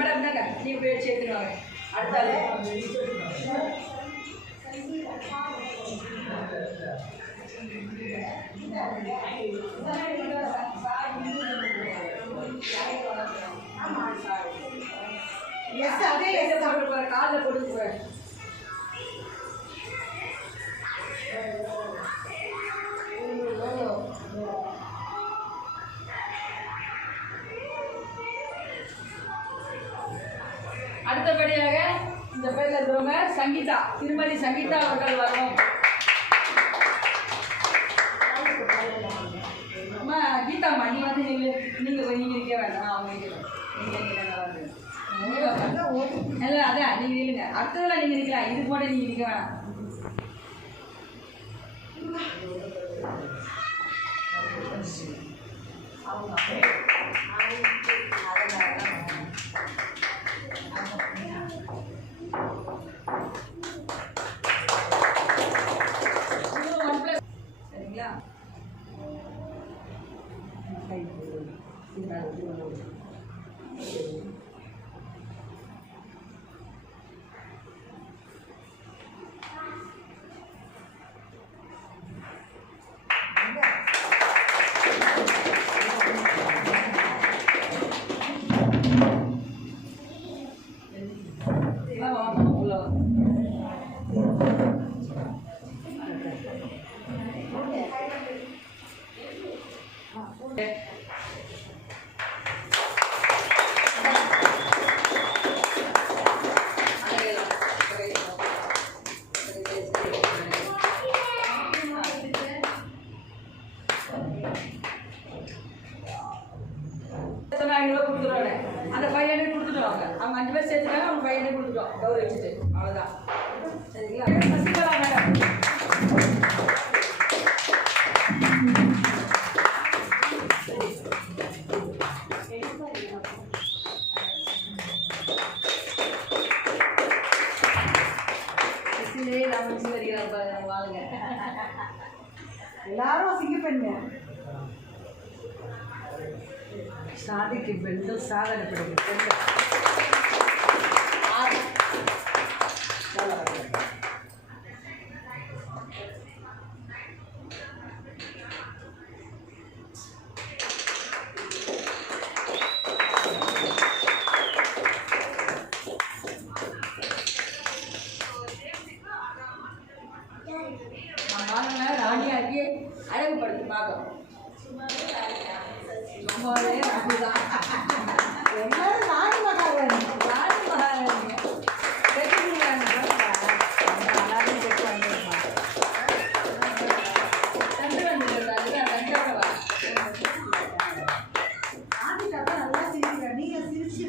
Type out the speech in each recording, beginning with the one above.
Madam தாங்க நீங்கள் போய் சேர்த்துருவாங்க அடுத்தாலே எஸ் அதே எஸ் காலில் போட்டு போகிறேன். அடுத்தபடியாக இந்த பேரில் இருக்கிறவங்க சங்கீதா, திருமதி சங்கீதா அவர்கள் வரணும். அம்மா கீதாம்மா நீ வந்து நீங்கள் இருக்க வேண்டாம், அவங்க இல்லை அதான் நீங்கள் இல்லைங்க. அடுத்ததெல்லாம் நீங்கள் நிற்கலாம், இது போல நீங்கள் நிற்க வேணாம். சரிங்களா? கொடுத்துருவாங்க. அந்த 500 கொடுத்துடுவாங்க. அவங்க 5 பேர் சேர்த்துட்டாங்க, அவங்க 500 கொடுத்துட்டோம் கௌரவ வச்சுட்டு. அவ்வளோதான். சரிங்களா? சசிகலா மேடம் வாங்க எல்லாரும் சிங்க பெண்ணு சாதிக்கு பெண்கள் சாதனை பெண்கள் ராணியாக்கி அழகுபடுத்தி பார்க்கணும். எல்லாரும் ராணி மகாராணி ராணி மகாராணி நல்லா சிரிக்கிறேன். நீங்க சிரிச்சு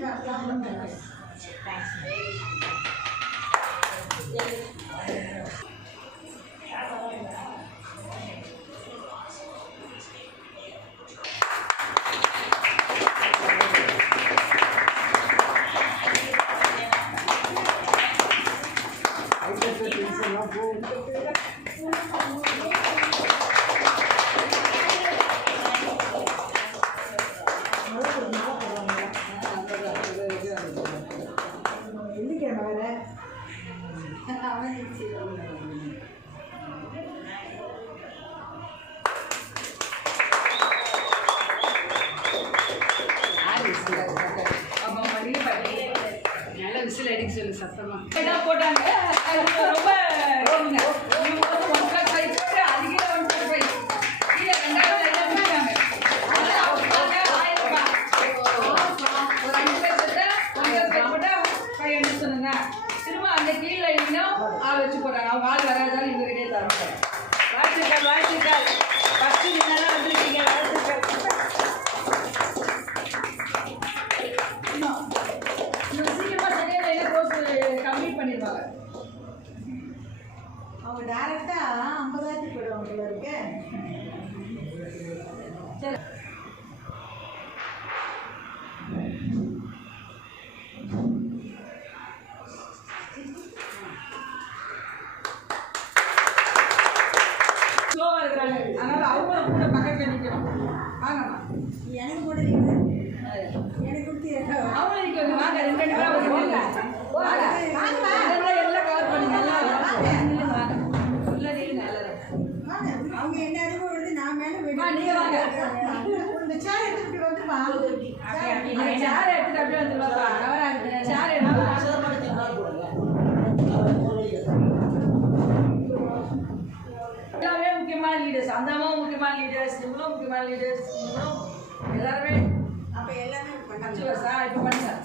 நல்ல விசில் அடிக்க சொல்லி சத்தமா போட்டாங்க. ரொம்ப திரும்ப அந்த கீழே ஆள் வச்சு போட்டாங்க. அவங்க ஆள் வராதாலும் இவருக்கே தரணும். வாழ்த்துக்கள் வாழ்த்துக்கள். ஃபஸ்ட்டு நீங்கள்லாம் வந்துருக்கீங்க. வாழ்த்துக்கள். சீக்கிரமாக சரியான என்ன கோர்ஸ் கம்ப்ளீட் பண்ணிடுவாங்க. அவங்க டேரெக்டாக 50,000 போயிடுவாங்க இருக்கு. சரி ஸ்லோவாக இருக்கிறாங்க. அதனால் அவங்கள கூட பக்கத்தில் நிற்கணும். வாங்கம்மா எனக்கு கூட எனக்கு கொடுத்து அவங்கள நிற்க எல்லாம் கவர் பண்ணுங்க ஃபுல்லாக நீங்க அவங்க என்ன அறிவு விடுது நான் மேலே நீங்க வாங்க இந்த சேர் எடுத்துட்டு வந்துருமா சேர் எடுத்துட்டு அப்படியே வந்துருவாப்பா சேர் எல்லாமே முக்கியமான லீடர்ஸ் அந்த அம்மாவும் முக்கியமான லீடர்ஸ் இவங்களும் முக்கியமான லீடர்ஸ் இவங்களும் எல்லாருமே அப்போ எல்லாமே பண்ணாங்க சார் இப்போ பண்ணுங்க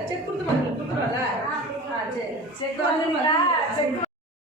செக் கொடுத்துருமா செக் கொடுத்துருவாங்க செக்